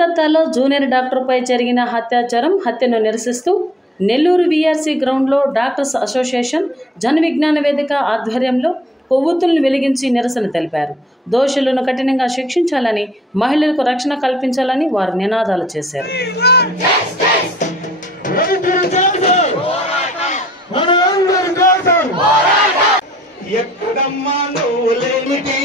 కలకత్తాలో జూనియర్ డాక్టర్పై జరిగిన హత్యను నిరసిస్తూ నెల్లూరు వీఆర్సీ గ్రౌండ్లో డాక్టర్స్ అసోసియేషన్ జన విజ్ఞాన వేదిక ఆధ్వర్యంలో కొవ్వొత్తులను వెలిగించి నిరసన తెలిపారు. దోషులను కఠినంగా శిక్షించాలని, మహిళలకు రక్షణ కల్పించాలని వారు నినాదాలు చేశారు. ఎక్కడమ్మా నీవు లేనిది